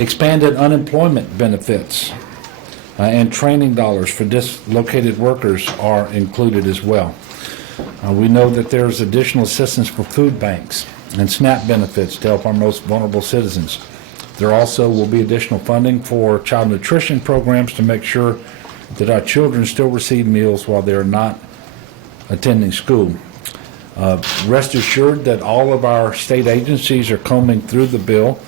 Expanded unemployment benefits and training dollars for dislocated workers are included as well. We know that there's additional assistance for food banks and SNAP benefits to help our most vulnerable citizens. There also will be additional funding for child nutrition programs to make sure that our children still receive meals while they're not attending school. Rest assured that all of our state agencies are combing through the bill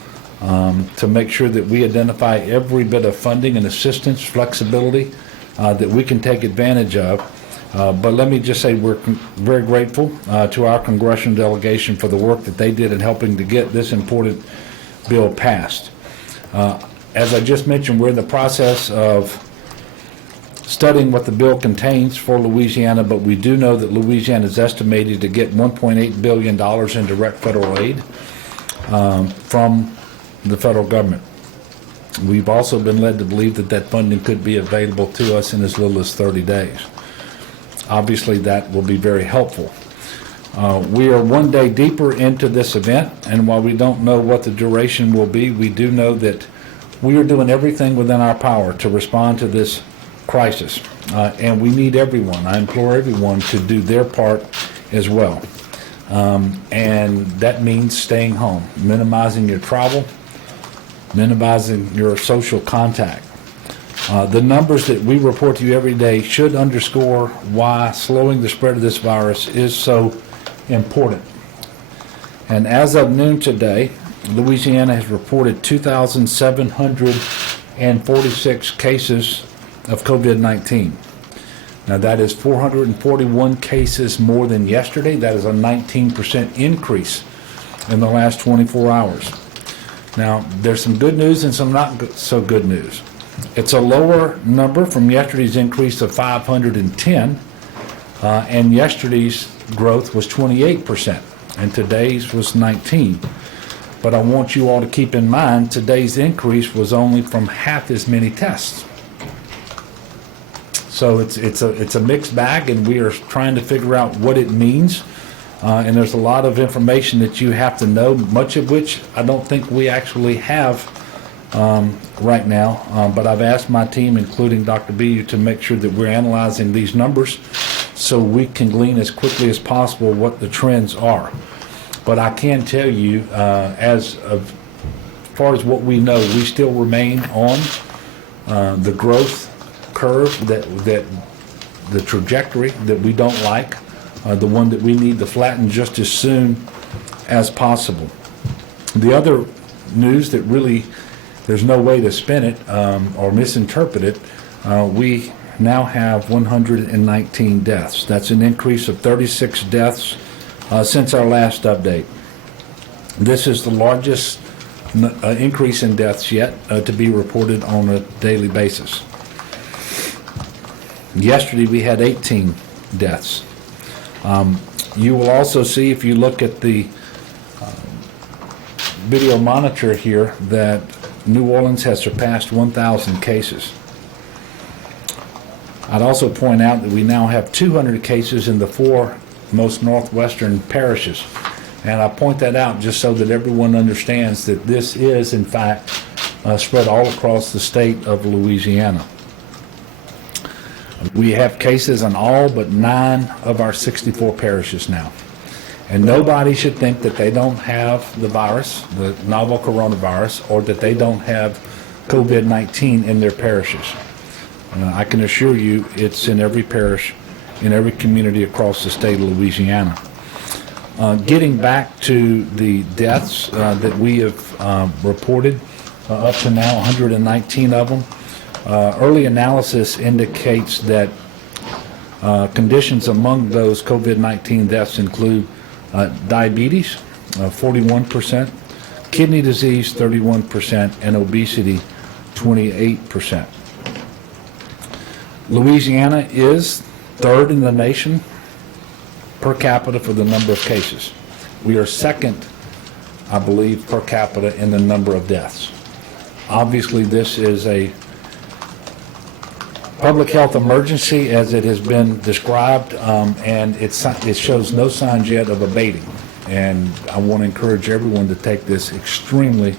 to make sure that we identify every bit of funding and assistance, flexibility that we can take advantage of. But let me just say we're very grateful to our congressional delegation for the work that they did in helping to get this important bill passed. As I just mentioned, we're in the process of studying what the bill contains for Louisiana, but we do know that Louisiana is estimated to get $1.8 billion in direct federal aid from the federal government. We've also been led to believe that that funding could be available to us in as little as 30 days. Obviously, that will be very helpful. We are one day deeper into this event, and while we don't know what the duration will be, we do know that we are doing everything within our power to respond to this crisis, and we need everyone. I implore everyone to do their part as well, and that means staying home, minimizing your travel, minimizing your social contact. The numbers that we report to you every day should underscore why slowing the spread of this virus is so important. And as of noon today, Louisiana has reported 2,746 cases of COVID-19. Now that is 441 cases more than yesterday. That is a 19% increase in the last 24 hours. Now there's some good news and some not so good news. It's a lower number from yesterday's increase of 510, and yesterday's growth was 28%, and today's was 19. But I want you all to keep in mind today's increase was only from half as many tests. So it's a mixed bag, and we are trying to figure out what it means. And there's a lot of information that you have to know, much of which I don't think we actually have right now. But I've asked my team, including Dr. B, to make sure that we're analyzing these numbers so we can glean as quickly as possible what the trends are. But I can tell you, as far as what we know, we still remain on the growth curve, that the trajectory that we don't like, the one that we need to flatten just as soon as possible. The other news that really there's no way to spin it or misinterpret it, we now have 119 deaths. That's an increase of 36 deaths since our last update. This is the largest increase in deaths yet to be reported on a daily basis. Yesterday we had 18 deaths. You will also see, if you look at the video monitor here, that New Orleans has surpassed 1,000 cases. I'd also point out that we now have 200 cases in the 4 most northwestern parishes. And I point that out just so that everyone understands that this is, in fact, spread all across the state of Louisiana. We have cases in all but 9 of our 64 parishes now. And nobody should think that they don't have the virus, the novel coronavirus, or that they don't have COVID-19 in their parishes. I can assure you it's in every parish, in every community across the state of Louisiana. Getting back to the deaths that we have reported, up to now 119 of them. Early analysis indicates that conditions among those COVID-19 deaths include diabetes, 41%, kidney disease, 31%, and obesity, 28%. Louisiana is third in the nation per capita for the number of cases. We are second, I believe, per capita in the number of deaths. Obviously, this is a public health emergency as it has been described, and it shows no signs yet of abating. And I want to encourage everyone to take this extremely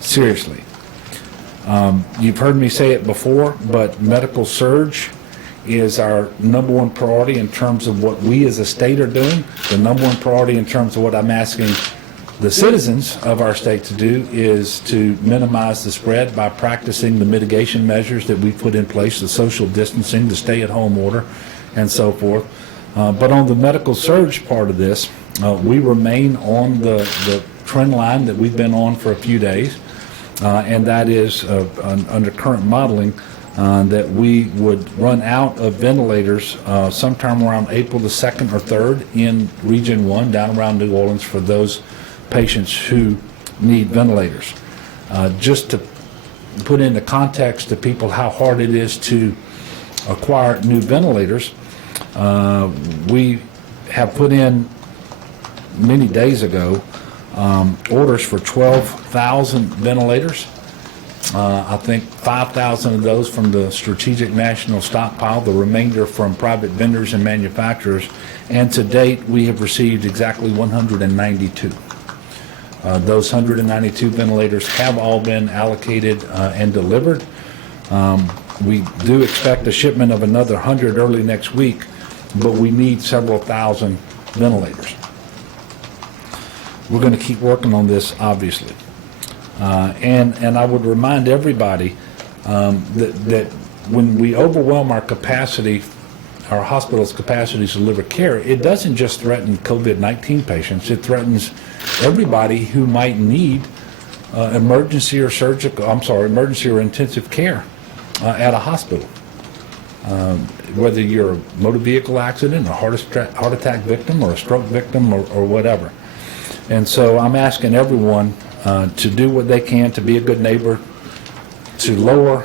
seriously. You've heard me say it before, but medical surge is our number one priority in terms of what we as a state are doing. The number one priority in terms of what I'm asking the citizens of our state to do is to minimize the spread by practicing the mitigation measures that we put in place, the social distancing, the stay-at-home order, and so forth. But on the medical surge part of this, we remain on the trend line that we've been on for a few days, and that is under current modeling that we would run out of ventilators sometime around April the 2nd or 3rd in Region 1 down around New Orleans for those patients who need ventilators. Just to put into context to people how hard it is to acquire new ventilators, we have put in many days ago orders for 12,000 ventilators. I think 5,000 of those from the Strategic National Stockpile, the remainder from private vendors and manufacturers, and to date we have received exactly 192. Those 192 ventilators have all been allocated and delivered. We do expect a shipment of another 100 early next week, but we need several thousand ventilators. We're going to keep working on this, obviously. And I would remind everybody that when we overwhelm our capacity, our hospital's capacity to deliver care, it doesn't just threaten COVID-19 patients, it threatens everybody who might need emergency or intensive care at a hospital. Whether you're a motor vehicle accident, a heart attack victim, or a stroke victim, or whatever. And so I'm asking everyone to do what they can to be a good neighbor, to lower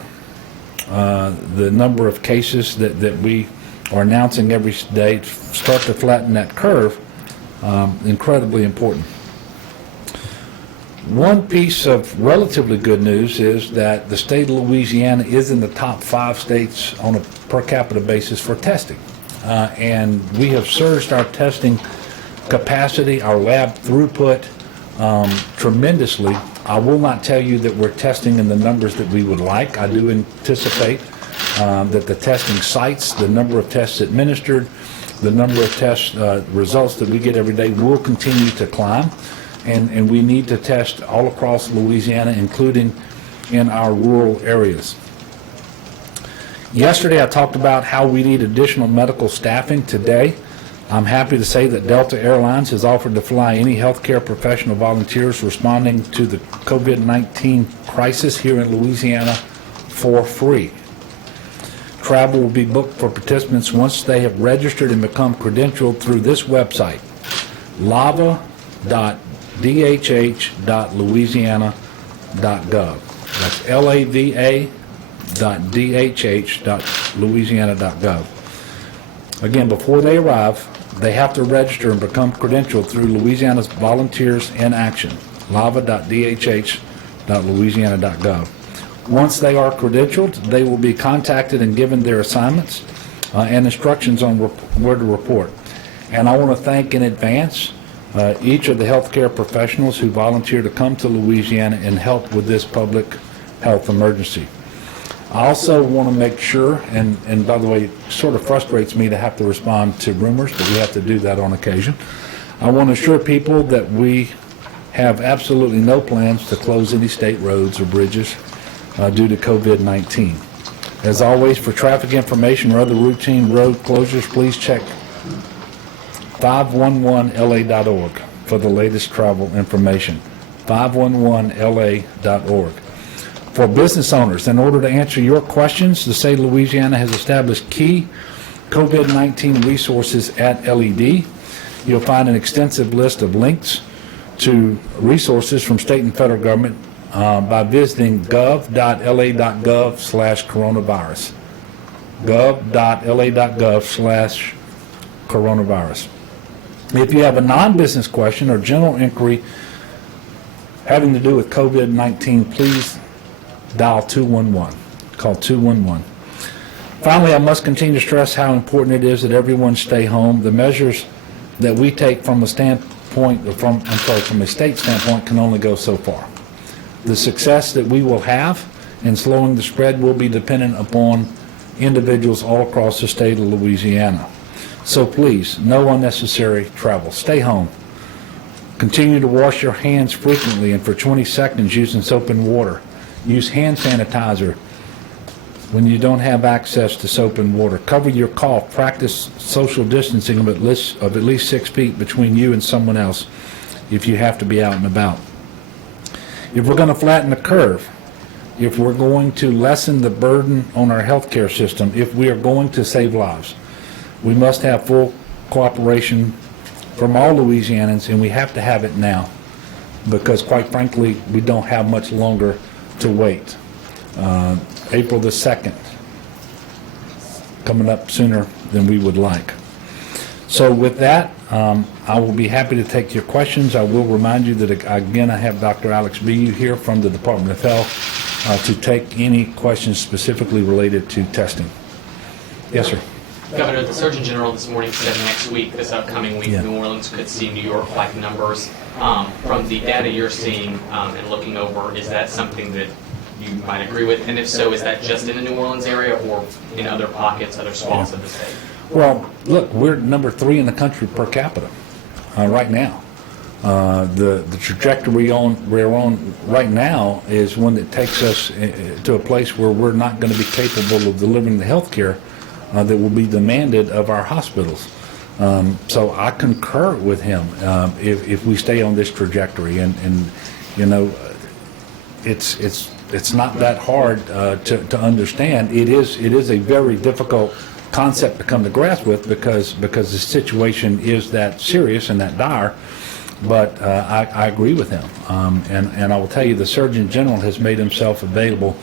the number of cases that we are announcing every day, start to flatten that curve. Incredibly important. One piece of relatively good news is that the state of Louisiana is in the top 5 states on a per capita basis for testing. And we have surged our testing capacity, our lab throughput tremendously. I will not tell you that we're testing in the numbers that we would like. I do anticipate that the testing sites, the number of tests administered, the number of test results that we get every day will continue to climb. And we need to test all across Louisiana, including in our rural areas. Yesterday I talked about how we need additional medical staffing. Today I'm happy to say that Delta Airlines has offered to fly any healthcare professional volunteers responding to the COVID-19 crisis here in Louisiana for free. Travel will be booked for participants once they have registered and become credentialed through this website, lava.dhh.louisiana.gov. That's lava.dhh.louisiana.gov. Again, before they arrive, they have to register and become credentialed through Louisiana's Volunteers in Action, lava.dhh.louisiana.gov. Once they are credentialed, they will be contacted and given their assignments and instructions on where to report. And I want to thank in advance each of the healthcare professionals who volunteer to come to Louisiana and help with this public health emergency. I also want to make sure, and by the way, it sort of frustrates me to have to respond to rumors, but we have to do that on occasion. I want to assure people that we have absolutely no plans to close any state roads or bridges due to COVID-19. As always, for traffic information or other routine road closures, please check 511la.org for the latest travel information. 511la.org. For business owners, in order to answer your questions, the state of Louisiana has established key COVID-19 resources at LED. You'll find an extensive list of links to resources from state and federal government by visiting gov.la.gov/coronavirus. gov.la.gov/coronavirus. If you have a non-business question or general inquiry having to do with COVID-19, please dial 211. Call 211. Finally, I must continue to stress how important it is that everyone stay home. The measures that we take from a standpoint, from a state standpoint, can only go so far. The success that we will have and slowing the spread will be dependent upon individuals all across the state of Louisiana. So please, no unnecessary travel. Stay home. Continue to wash your hands frequently and for 20 seconds using soap and water. Use hand sanitizer when you don't have access to soap and water. Cover your cough. Practice social distancing of at least 6 feet between you and someone else if you have to be out and about. If we're going to flatten the curve, if we're going to lessen the burden on our healthcare system, if we are going to save lives, we must have full cooperation from all Louisianans, and we have to have it now because, quite frankly, we don't have much longer to wait. April the 2nd, coming up sooner than we would like. So with that, I will be happy to take your questions. I will remind you that, again, I have Dr. Alex Bu here from the Department of Health to take any questions specifically related to testing. Yes, sir. Governor, the Surgeon General this morning said next week, this upcoming week, New Orleans could see New York-like numbers. From the data you're seeing and looking over, is that something that you might agree with? And if so, is that just in the New Orleans area or in other pockets, other swaths of the state? Well, look, we're number 3 in the country per capita right now. The trajectory we're on right now is one that takes us to a place where we're not going to be capable of delivering the health care that will be demanded of our hospitals. So I concur with him if we stay on this trajectory, and you know, it's not that hard to understand. It is a very difficult concept to come to grasp with because the situation is that serious and that dire. But I agree with him, and I will tell you the Surgeon General has made himself available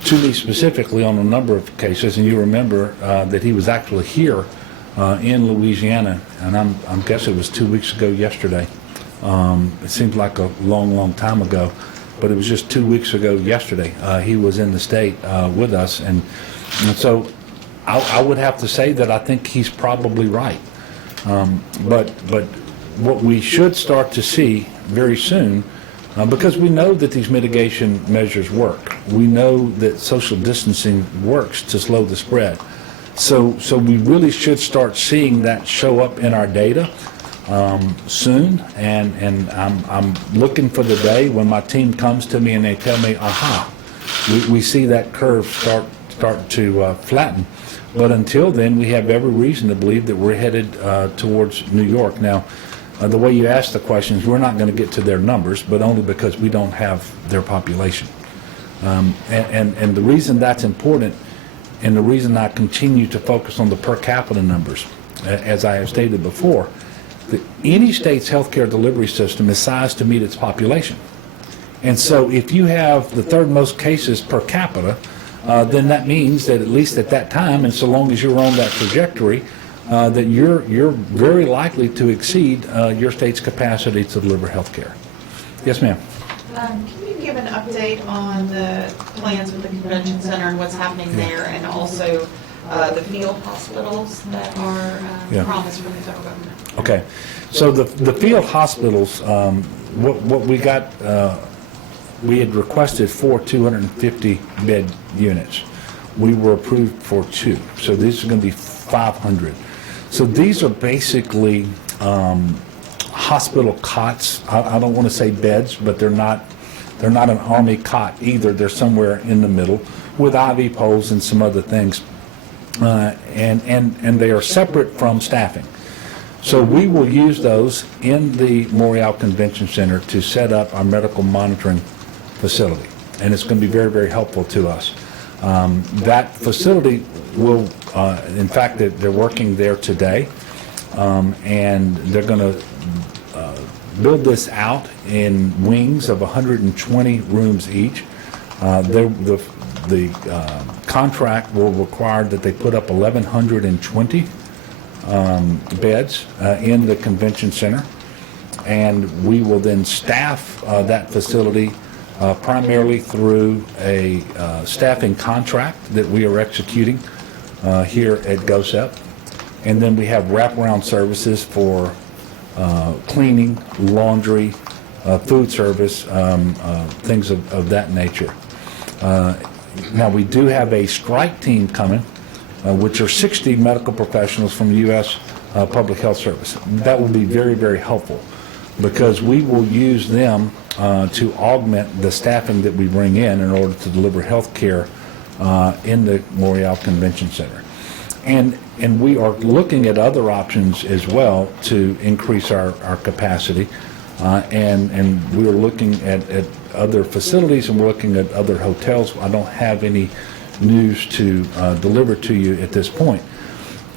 to me specifically on a number of cases, and you remember that he was actually here in Louisiana, and I'm guessing it was 2 weeks ago yesterday. It seems like a long time ago, but it was just 2 weeks ago yesterday. He was in the state with us, and so I would have to say that I think he's probably right. But what we should start to see very soon, because we know that these mitigation measures work. We know that social distancing works to slow the spread. So we really should start seeing that show up in our data soon. And I'm looking for the day when my team comes to me and they tell me, aha, we see that curve start to flatten. But until then, we have every reason to believe that we're headed towards New York. Now, the way you ask the questions, we're not going to get to their numbers, but only because we don't have their population. And the reason that's important, and the reason I continue to focus on the per capita numbers, as I have stated before, that any state's healthcare delivery system is sized to meet its population. And so if you have the third most cases per capita, then that means that at least at that time, and so long as you're on that trajectory, that you're very likely to exceed your state's capacity to deliver health care. Yes, ma'am. Can you give an update on the plans with the convention center and what's happening there, and also the field hospitals that are promised from the federal government? Okay. So the field hospitals, what we got, we had requested 4 250-bed units. We were approved for 2. So these are going to be 500. So these are basically hospital cots. I don't want to say beds, but they're not an army cot either. They're somewhere in the middle with IV poles and some other things, and they are separate from staffing. So we will use those in the Morial Convention Center to set up our medical monitoring facility, and it's going to be very, very helpful to us. That facility will, in fact, they're working there today, and they're going to build this out in wings of 120 rooms each. The contract will require that they put up 1,120 beds in the convention center, and we will then staff that facility primarily through a staffing contract that we are executing here at GOSEP. And then we have wraparound services for cleaning, laundry, food service, things of that nature. Now, we do have a strike team coming, which are 60 medical professionals from the U.S. Public Health Service. That will be very, very helpful because we will use them to augment the staffing that we bring in order to deliver health care in the Montreal Convention Center. And we are looking at other options as well to increase our capacity. And we're looking at other facilities, and we're looking at other hotels. I don't have any news to deliver to you at this point.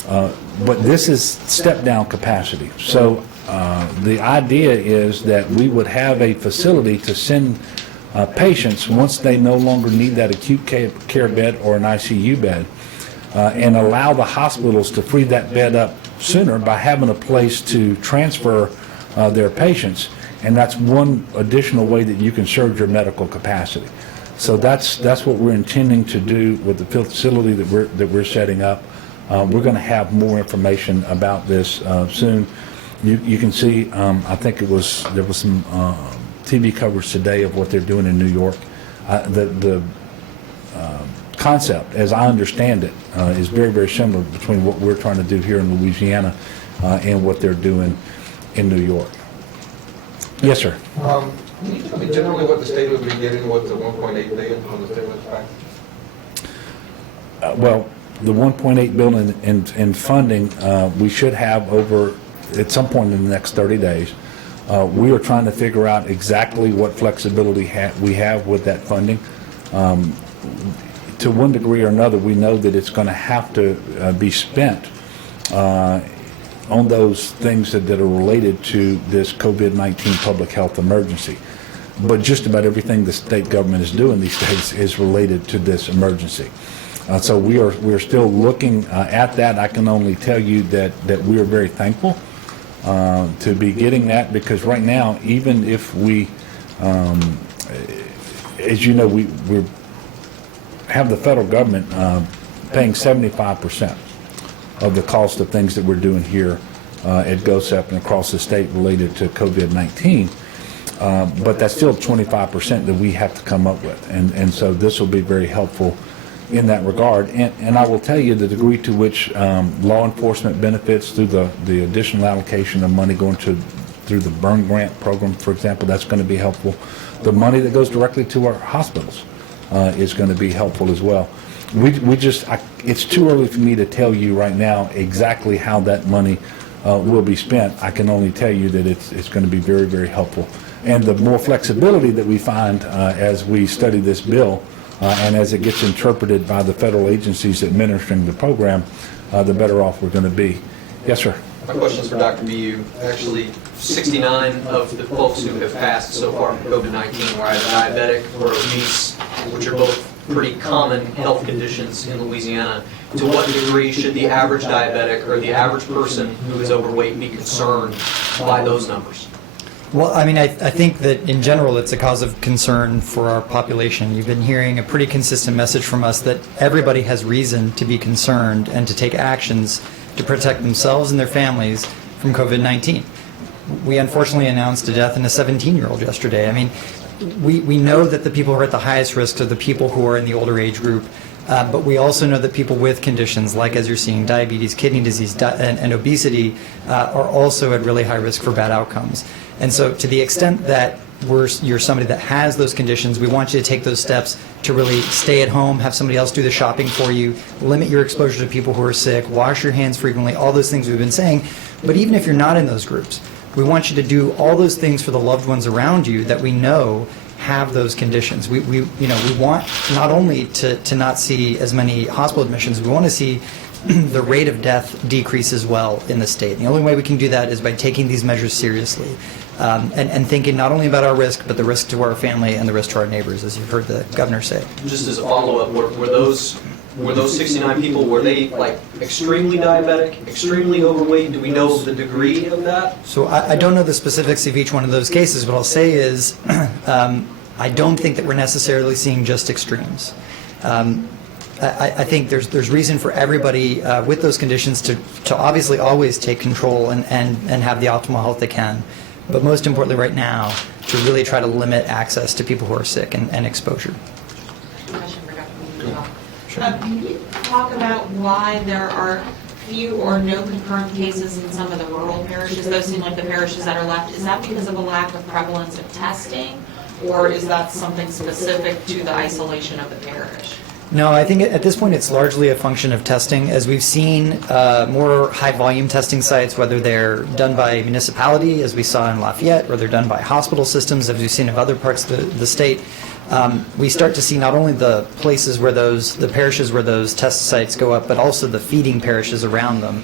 But this is step-down capacity. So the idea is that we would have a facility to send patients once they no longer need that acute care bed or an ICU bed, and allow the hospitals to free that bed up sooner by having a place to transfer their patients. And that's one additional way that you can surge your medical capacity. So that's what we're intending to do with the facility that we're setting up. We're going to have more information about this soon. You can see, I think there was some TV coverage today of what they're doing in New York. The concept, as I understand it, is very, very similar between what we're trying to do here in Louisiana and what they're doing in New York. Yes, sir. Can you tell me generally what the state will be getting with the $1.8 billion on the stimulus package? Well, the $1.8 billion in funding, we should have over at some point in the next 30 days. We are trying to figure out exactly what flexibility we have with that funding. To one degree or another, we know that it's going to have to be spent on those things that are related to this COVID-19 public health emergency. But just about everything the state government is doing these days is related to this emergency. So we're still looking at that. I can only tell you that we are very thankful to be getting that, because right now, even if we, as you know, we have the federal government paying 75% of the cost of things that we're doing here at GOSEP and across the state related to COVID-19. But that's still 25% that we have to come up with. And so this will be very helpful in that regard. And I will tell you the degree to which law enforcement benefits through the additional allocation of money going through the burn grant program, for example, that's going to be helpful. The money that goes directly to our hospitals is going to be helpful as well. It's too early for me to tell you right now exactly how that money will be spent. I can only tell you that it's going to be very, very helpful. And the more flexibility that we find as we study this bill and as it gets interpreted by the federal agencies administering the program, the better off we're going to be. Yes, sir. My question is for Dr. Bu. Actually, 69 of the folks who have passed so far from COVID-19 were either diabetic or obese, which are both pretty common health conditions in Louisiana. To what degree should the average diabetic or the average person who is overweight be concerned by those numbers? Well, I mean, I think that in general it's a cause of concern for our population. You've been hearing a pretty consistent message from us that everybody has reason to be concerned and to take actions to protect themselves and their families from COVID-19. We unfortunately announced a death in a 17-year-old yesterday. I mean, we know that the people who are at the highest risk are the people who are in the older age group, but we also know that people with conditions like, as you're seeing, diabetes, kidney disease, and obesity are also at really high risk for bad outcomes. And so to the extent that you're somebody that has those conditions, we want you to take those steps to really stay at home, have somebody else do the shopping for you, limit your exposure to people who are sick, wash your hands frequently, all those things we've been saying. But even if you're not in those groups, we want you to do all those things for the loved ones around you that we know have those conditions. We want not only to not see as many hospital admissions, we want to see the rate of death decrease as well in the state. And the only way we can do that is by taking these measures seriously and thinking not only about our risk, but the risk to our family and the risk to our neighbors, as you've heard the governor say. Just as a follow-up, were those 69 people, were they like extremely diabetic, extremely overweight? Do we know the degree of that? So I don't know the specifics of each one of those cases. What I'll say is I don't think that we're necessarily seeing just extremes. I think there's reason for everybody with those conditions to obviously always take control and have the optimal health they can. But most importantly right now, to really try to limit access to people who are sick and exposure. Can you talk about why there are few or no confirmed cases in some of the rural parishes? Those seem like the parishes that are left. Is that because of a lack of prevalence of testing, or is that something specific to the isolation of the parish? No, I think at this point it's largely a function of testing. As we've seen more high-volume testing sites, whether they're done by municipality, as we saw in Lafayette, or they're done by hospital systems, as we've seen in other parts of the state, we start to see not only the places where the parishes where those test sites go up, but also the feeding parishes around them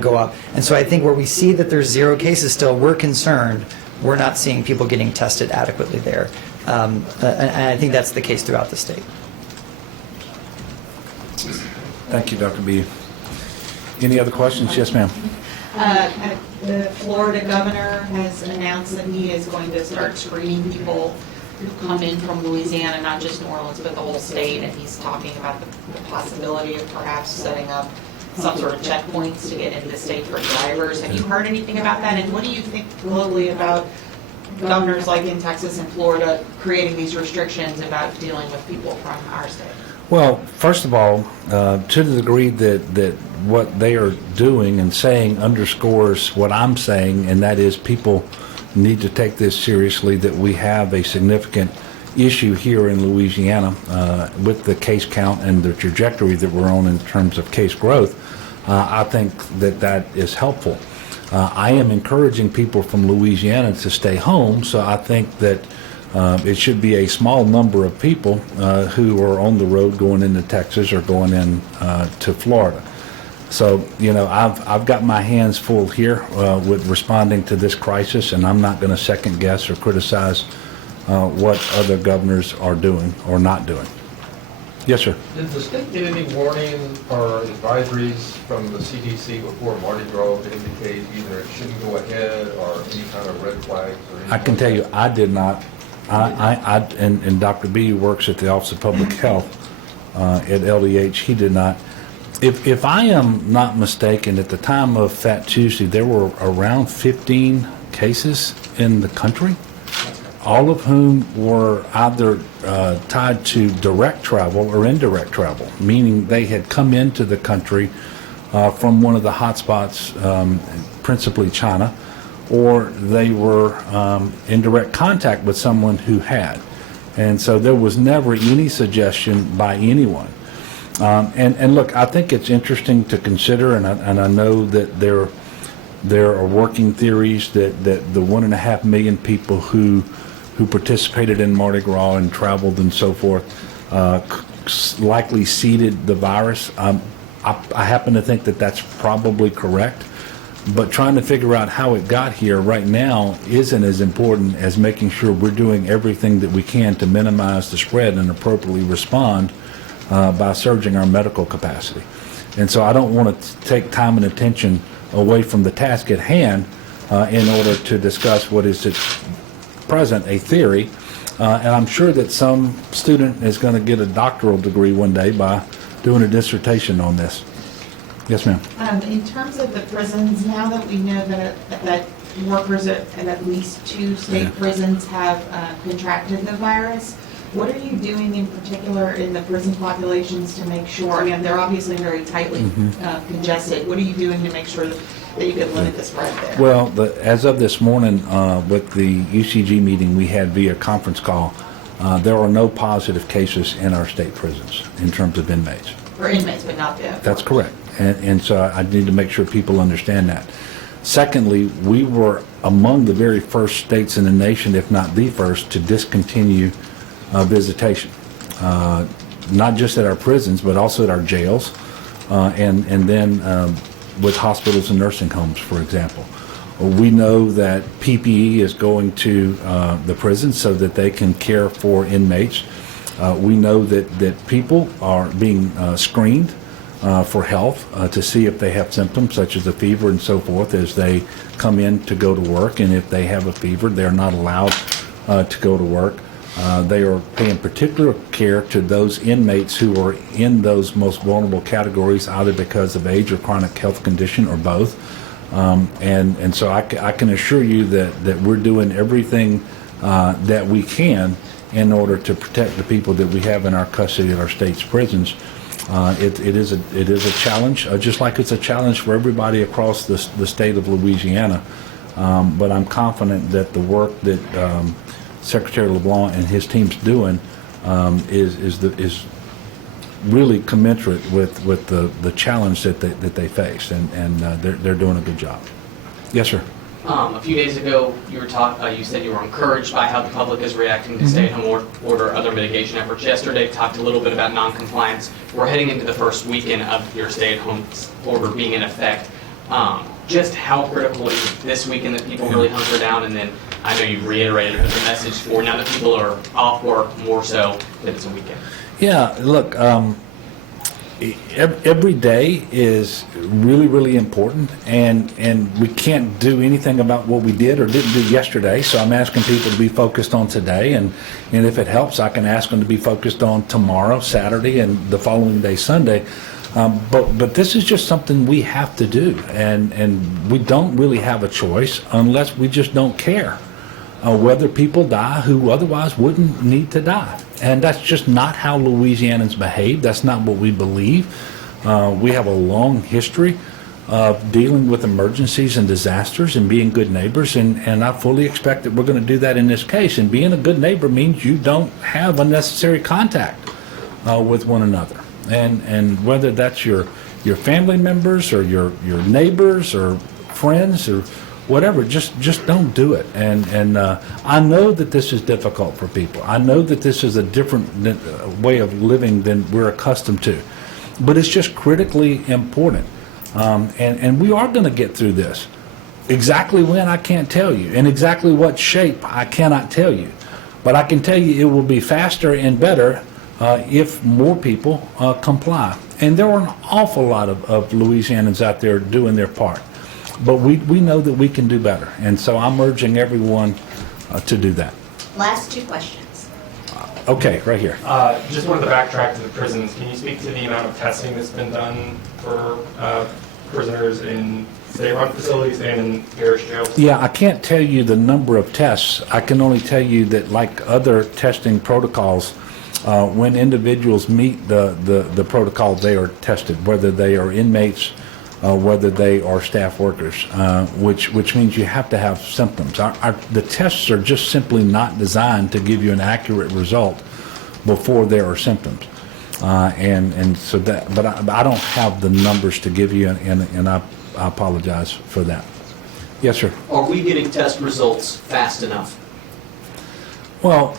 go up. And so I think where we see that there's 0 cases still, we're concerned. We're not seeing people getting tested adequately there. And I think that's the case throughout the state. Thank you, Dr. B. Any other questions? Yes, ma'am. The Florida governor has announced that he is going to start screening people who come in from Louisiana, not just New Orleans, but the whole state, and he's talking about the possibility of perhaps setting up some sort of checkpoints to get into the state for drivers. Have you heard anything about that? And what do you think globally about governors like in Texas and Florida creating these restrictions about dealing with people from our state? Well, first of all, to the degree that what they are doing and saying underscores what I'm saying, and that is people need to take this seriously, that we have a significant issue here in Louisiana with the case count and the trajectory that we're on in terms of case growth. I think that is helpful. I am encouraging people from Louisiana to stay home, so I think that it should be a small number of people who are on the road going into Texas or going in to Florida. So, you know, I've got my hands full here with responding to this crisis, and I'm not going to second guess or criticize what other governors are doing or not doing. Yes, sir. Did the state get any warning or advisories from the CDC before Mardi Gras to indicate either it shouldn't go ahead or any kind of red flags? Or anything I can tell you, I did not. And Dr. B works at the Office of Public Health at LDH. He did not. If I am not mistaken, at the time of Fat Tuesday, there were around 15 cases in the country, all of whom were either tied to direct travel or indirect travel, meaning they had come into the country from one of the hotspots, principally China, or they were in direct contact with someone who had. And so there was never any suggestion by anyone. And look, I think it's interesting to consider, and I know that there are working theories that the 1.5 million people who participated in Mardi Gras and traveled and so forth likely seeded the virus. I happen to think that that's probably correct, but trying to figure out how it got here right now isn't as important as making sure we're doing everything that we can to minimize the spread and appropriately respond by surging our medical capacity. And so I don't want to take time and attention away from the task at hand in order to discuss what is at present a theory. And I'm sure that some student is going to get a doctoral degree one day by doing a dissertation on this. Yes, ma'am. In terms of the prisons, now that we know that workers at least 2 state prisons have contracted the virus, what are you doing in particular in the prison populations to make sure, I mean, they're obviously very tightly congested. What are you doing to make sure that you can limit the spread there? Well, as of this morning, with the UCG meeting we had via conference call, there are no positive cases in our state prisons in terms of inmates. For inmates, but not the... That's correct. And so I need to make sure people understand that. Secondly, we were among the very first states in the nation, if not the first, to discontinue visitation, not just at our prisons, but also at our jails, and then with hospitals and nursing homes, for example. We know that PPE is going to the prisons so that they can care for inmates. We know that people are being screened for health to see if they have symptoms such as a fever and so forth as they come in to go to work. And if they have a fever, they're not allowed to go to work. They are paying particular care to those inmates who are in those most vulnerable categories, either because of age or chronic health condition or both. And so I can assure you that we're doing everything that we can in order to protect the people that we have in our custody at our state's prisons. It is a challenge, just like it's a challenge for everybody across the state of Louisiana. But I'm confident that the work that Secretary LeBlanc and his team's doing is really commensurate with the challenge that they face, and they're doing a good job. Yes, sir. A few days ago, you said you were encouraged by how the public is reacting to stay-at-home order, other mitigation efforts. Yesterday, talked a little bit about noncompliance. We're heading into the first weekend of your stay-at-home order being in effect. Just how critical is this weekend that people really hunker down? And then I know you've reiterated the message for now that people are off work, more so that it's a weekend. Yeah, look, every day is really, really important, and we can't do anything about what we did or didn't do yesterday, so I'm asking people to be focused on today, and if it helps, I can ask them to be focused on tomorrow, Saturday, and the following day, Sunday. But this is just something we have to do, and we don't really have a choice unless we just don't care whether people die who otherwise wouldn't need to die. And that's just not how Louisianans behave. That's not what we believe. We have a long history of dealing with emergencies and disasters and being good neighbors, and I fully expect that we're going to do that in this case. And being a good neighbor means you don't have unnecessary contact with one another. And whether that's your family members or your neighbors or friends or whatever, just don't do it. And I know that this is difficult for people. I know that this is a different way of living than we're accustomed to. But it's just critically important. And we are going to get through this. Exactly when, I can't tell you. And exactly what shape, I cannot tell you. But I can tell you it will be faster and better if more people comply. And there are an awful lot of Louisianans out there doing their part. But we know that we can do better. And so I'm urging everyone to do that. Last two questions. Okay, right here. Just wanted to backtrack to the prisons. Can you speak to the amount of testing that's been done for prisoners in state-run facilities and in parish jails? Yeah, I can't tell you the number of tests. I can only tell you that, like other testing protocols, when individuals meet the protocol, they are tested, whether they are inmates, whether they are staff workers, which means you have to have symptoms. The tests are just simply not designed to give you an accurate result before there are symptoms. And so that, but I don't have the numbers to give you, and I apologize for that. Yes, sir. Are we getting test results fast enough? Well,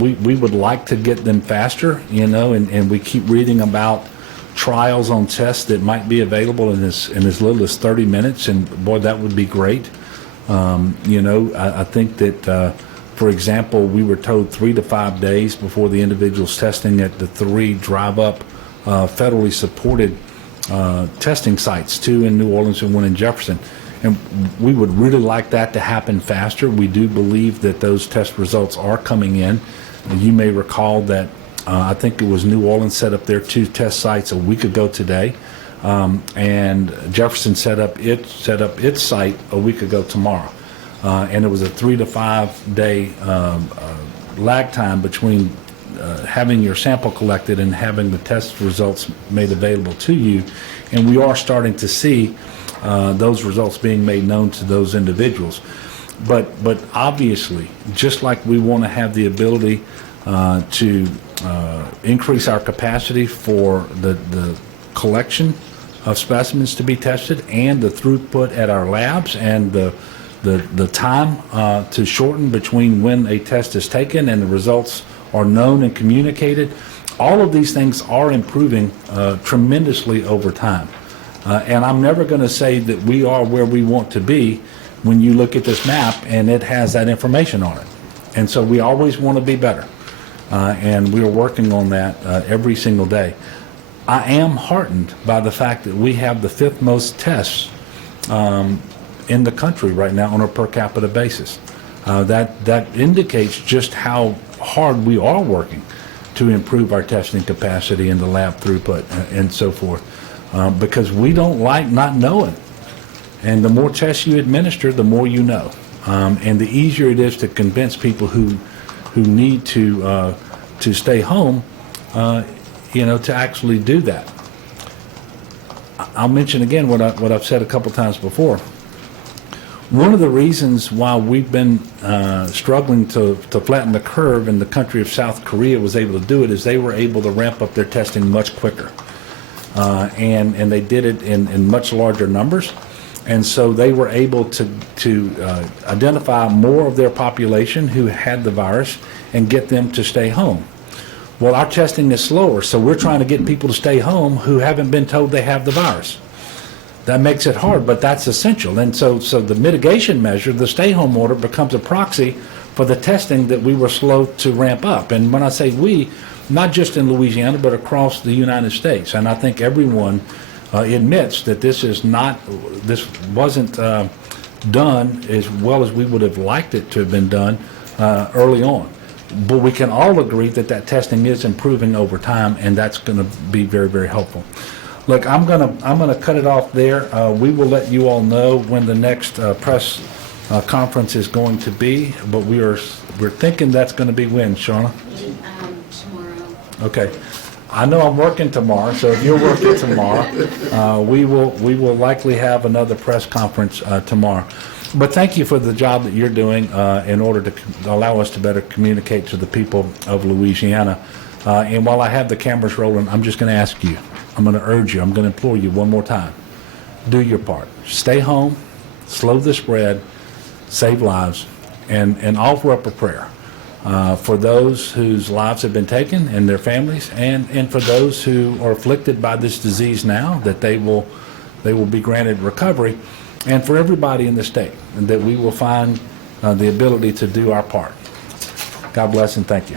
we would like to get them faster, and we keep reading about trials on tests that might be available in as little as 30 minutes, and boy, that would be great. I think that, for example, we were told 3 to 5 days before the individual's testing at the 3 drive-up federally supported testing sites, 2 in New Orleans and 1 in Jefferson. And we would really like that to happen faster. We do believe that those test results are coming in. You may recall that I think it was New Orleans set up their 2 test sites a week ago today, and Jefferson set up its site a week ago tomorrow, and it was a 3 to 5 day lag time between having your sample collected and having the test results made available to you, and we are starting to see those results being made known to those individuals. But obviously, just like we want to have the ability to increase our capacity for the collection of specimens to be tested and the throughput at our labs and the time to shorten between when a test is taken and the results are known and communicated. All of these things are improving tremendously over time. And I'm never going to say that we are where we want to be when you look at this map and it has that information on it. And so we always want to be better. And we are working on that every single day. I am heartened by the fact that we have the 5th most tests in the country right now on a per capita basis. That indicates just how hard we are working to improve our testing capacity and the lab throughput and so forth, because we don't like not knowing. And the more tests you administer, the more you know. And the easier it is to convince people who who need to stay home, to actually do that. I'll mention again what I've said a couple times before. One of the reasons why we've been struggling to flatten the curve, and the country of South Korea was able to do it, is they were able to ramp up their testing much quicker. And they did it in much larger numbers. And so they were able to identify more of their population who had the virus and get them to stay home. Well, our testing is slower, so we're trying to get people to stay home who haven't been told they have the virus. That makes it hard, but that's essential. And so the mitigation measure, the stay-home order, becomes a proxy for the testing that we were slow to ramp up. And when I say we, not just in Louisiana, but across the United States. And I think everyone admits that this wasn't done as well as we would have liked it to have been done early on. But we can all agree that testing is improving over time, and that's going to be very, very helpful. Look, I'm gonna cut it off there. We will let you all know when the next press conference is going to be, but we're thinking that's going to be when, Shauna? Tomorrow. Okay. I know I'm working tomorrow, so if you're working tomorrow, we will likely have another press conference tomorrow. But thank you for the job that you're doing in order to allow us to better communicate to the people of Louisiana. And while I have the cameras rolling, I'm just going to ask you, I'm going to urge you, I'm going to implore you one more time. Do your part. Stay home, slow the spread, save lives, and offer up a prayer for those whose lives have been taken and their families, and for those who are afflicted by this disease now, that they will be granted recovery, and for everybody in the state, and that we will find the ability to do our part. God bless and thank you.